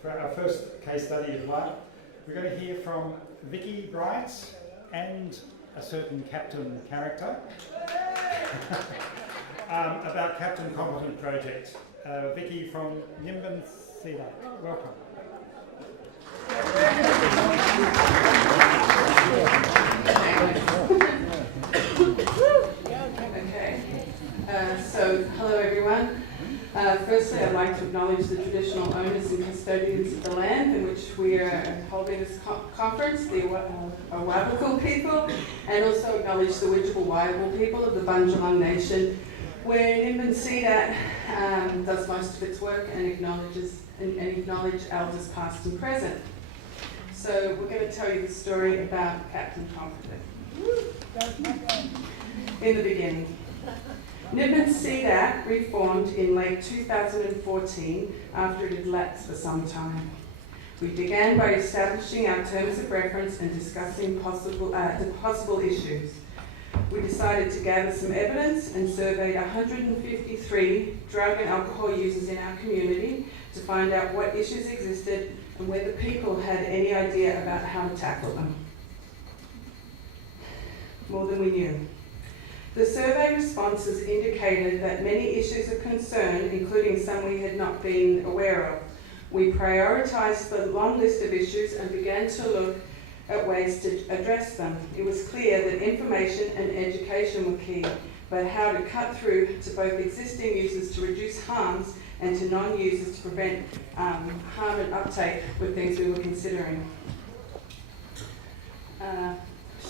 for our first case study of life. We're going to hear from Vicky Bright and a certain Captain character about Captain Competent Project. Vicky from Nimbin, CDAT. Welcome. Okay, so hello everyone. Firstly, I'd like to acknowledge the traditional owners and custodians of the land in which we are holding this conference, the Awabakal people, and also acknowledge the Widjabul people of the Bundjalung Nation, where Nimbin CDAT does most of its work and acknowledge elders past and present. So we're going to tell you the story about Captain Competent. In the beginning, Nimbin CDAT reformed in late 2014 after it had lapsed for some time. We began by establishing our terms of reference and discussing the possible issues. We decided to gather some evidence and surveyed 153 drug and alcohol users in our community to find out what issues existed and whether people had any idea about how to tackle them. More than we knew. The survey responses indicated that many issues of concern, including some we had not been aware of. We prioritised the long list of issues and began to look at ways to address them. It was clear that information and education were key, but how to cut through to both existing users to reduce harms and to non-users to prevent harm and uptake were things we were considering.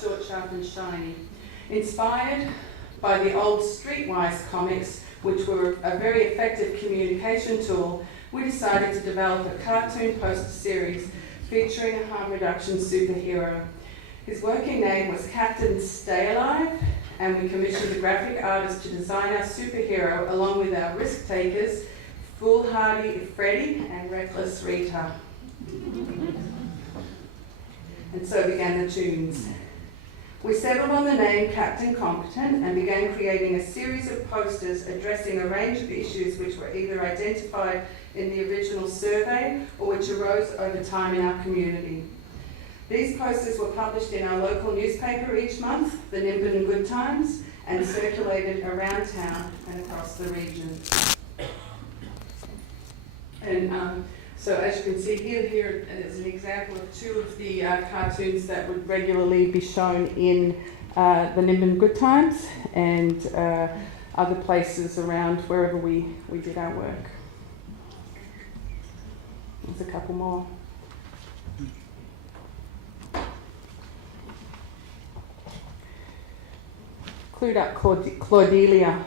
Short, sharp and shiny. Inspired by the old Streetwise comics, which were a very effective communication tool, we decided to develop a cartoon poster series featuring a harm reduction superhero. His working name was Captain Stay Alive, and we commissioned the graphic artist to design our superhero along with our risk takers, foolhardy Freddy and reckless Rita. And so began the tunes. We settled on the name Captain Competent and began creating a series of posters addressing a range of issues which were either identified in the original survey or which arose over time in our community. These posters were published in our local newspaper each month, the Nimbin Good Times, and circulated around town and across the region. And so as you can see here is an example of two of the cartoons that would regularly be shown in the Nimbin Good Times and other places around wherever we did our work. There's a couple more. Clued Up Claudelia.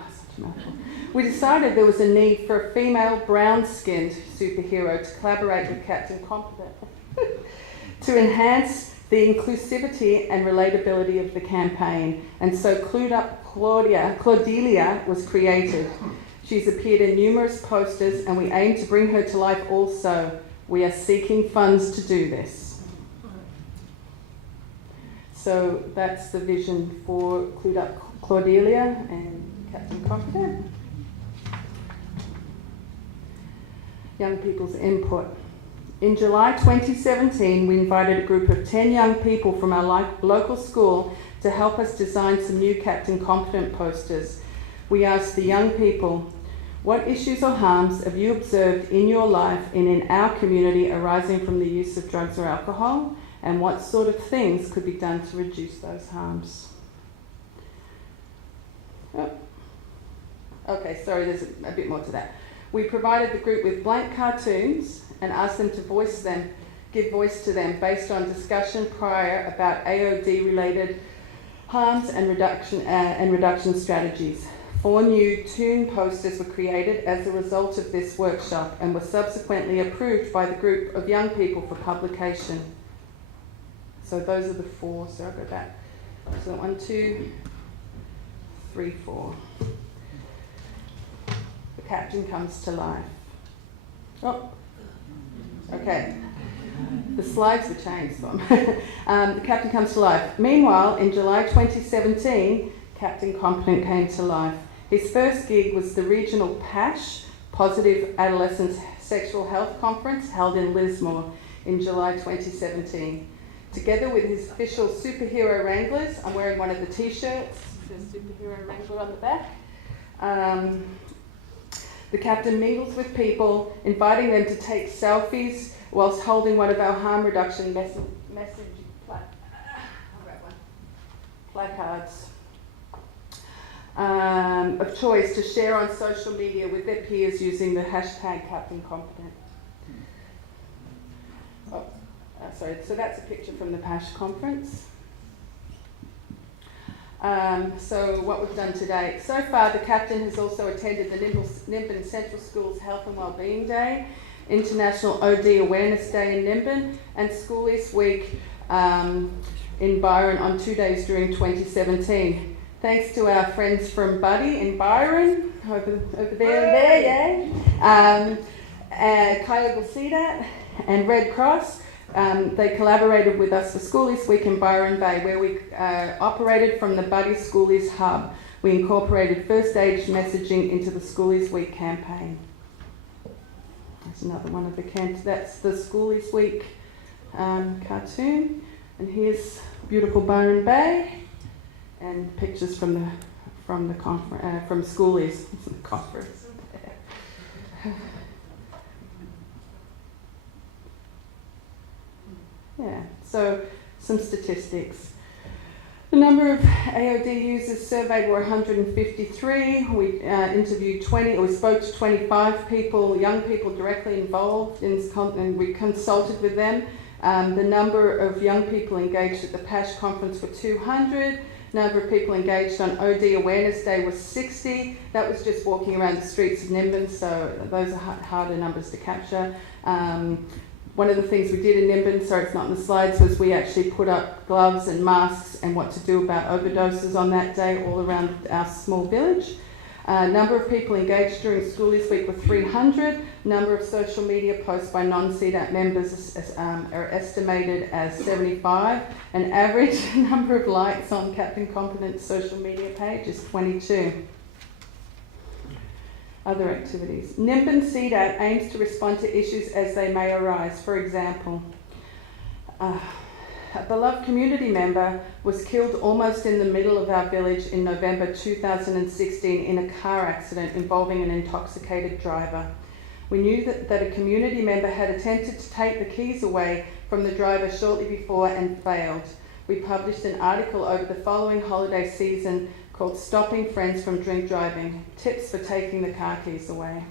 We decided there was a need for a female brown-skinned superhero to collaborate with Captain Competent to enhance the inclusivity and relatability of the campaign. And so Clued Up Claudelia was created. She's appeared in numerous posters and we aim to bring her to life also. We are seeking funds to do this. So that's the vision for Clued Up Claudelia and Captain Competent. Young people's input. In July 2017, we invited a group of 10 young people from our local school to help us design some new Captain Competent posters. We asked the young people, what issues or harms have you observed in your life and in our community arising from the use of drugs or alcohol, and what sort of things could be done to reduce those harms? Oh. Okay, sorry, there's a bit more to that. We provided the group with blank cartoons and asked them to give voice to them based on discussion prior about AOD-related harms and reduction strategies. 4 new toon posters were created as a result of this workshop and were subsequently approved by the group of young people for publication. So those are the 4. So I'll go back. So 1, 2, 3, 4. The captain comes to life. Oh, okay. The slides were changed. The captain comes to life. Meanwhile, in July 2017, Captain Competent came to life. His first gig was the regional PASH, Positive Adolescence Sexual Health Conference held in Lismore in July 2017. Together with his official superhero wranglers, I'm wearing one of the t-shirts, there's superhero wrangler on the back. The captain mingles with people, inviting them to take selfies whilst holding one of our harm reduction placards of choice to share on social media with their peers using the hashtag CaptainCompetent. So that's a picture from the PASH conference. So what we've done today. So far, the captain has also attended the Nimbin Central School's Health and Wellbeing Day, International OD Awareness Day in Nimbin, and Schoolies Week in Byron on 2 days during 2017. Thanks to our friends from Buddy in Byron, over there, Kyogle CDAT and Red Cross. They collaborated with us for Schoolies Week in Byron Bay, where we operated from the Buddy Schoolies Hub. We incorporated first aid messaging into the Schoolies Week campaign. That's another one of the that's the Schoolies Week cartoon. And here's beautiful Byron Bay, and pictures from the conference from Schoolies conference. Yeah, so some statistics. The number of AOD users surveyed were 153. We interviewed we spoke to 25 people, young people directly involved, and we consulted with them. The number of young people engaged at the PASH conference were 200. Number of people engaged on OD Awareness Day was 60. That was just walking around the streets of Nimbin, so those are harder numbers to capture. One of the things we did in Nimbin, sorry it's not in the slides, was we actually put up gloves and masks and what to do about overdoses on that day all around our small village. Number of people engaged during Schoolies Week were 300. Number of social media posts by non-CDAT members are estimated as 75. An average number of likes on CaptainCompetent's social media page is 22. Other activities. Nimbin CDAT aims to respond to issues as they may arise. For example, a beloved community member was killed almost in the middle of our village in November 2016 in a car accident involving an intoxicated driver. We knew that a community member had attempted to take the keys away from the driver shortly before and failed. We published an article over the following holiday season called Stopping Friends from Drink Driving, Tips for Taking the Car Keys Away.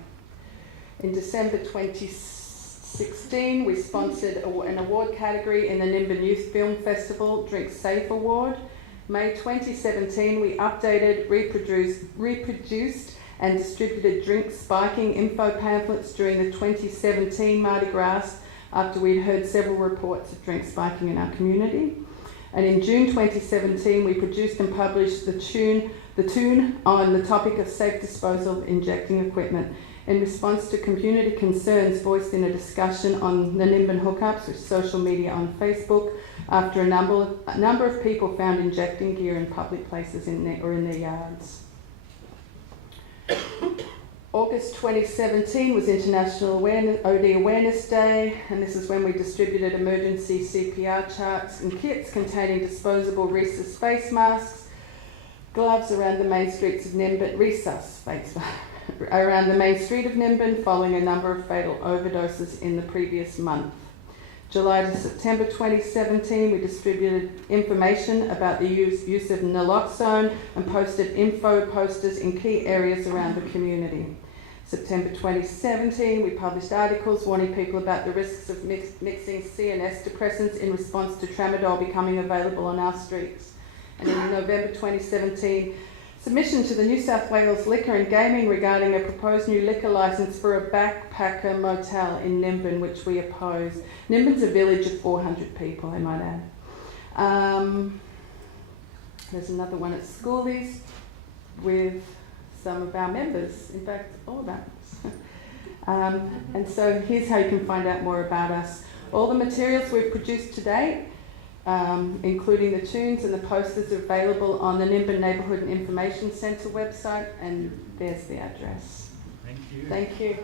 In December 2016, we sponsored an award category in the Nimbin Youth Film Festival, Drink Safe Award. May 2017, we updated, reproduced and distributed drink spiking info pamphlets during the 2017 Mardi Gras after we'd heard several reports of drink spiking in our community. And in June 2017, we produced and published the tune on the topic of safe disposal of injecting equipment in response to community concerns voiced in a discussion on the Nimbin hookups with social media on Facebook after a number of people found injecting gear in public places in their yards. August 2017 was International OD Awareness Day, and this is when we distributed emergency CPR charts and kits containing disposable resus face masks, gloves around the main streets of Nimbin, around the main street of Nimbin following a number of fatal overdoses in the previous month. July to September 2017, we distributed information about the use of naloxone and posted info posters in key areas around the community. September 2017, we published articles warning people about the risks of mixing CNS depressants in response to tramadol becoming available on our streets. And in November 2017, submission to the New South Wales Liquor and Gaming regarding a proposed new liquor licence for a backpacker motel in Nimbin, which we oppose. Nimbin's a village of 400 people, I might add. There's another one at Schoolies with some of our members, in fact, all of us. And so here's how you can find out more about us. All the materials we've produced to date, including the tunes and the posters, are available on the Nimbin Neighbourhood and Information Centre website, and there's the address. Thank you. Thank you.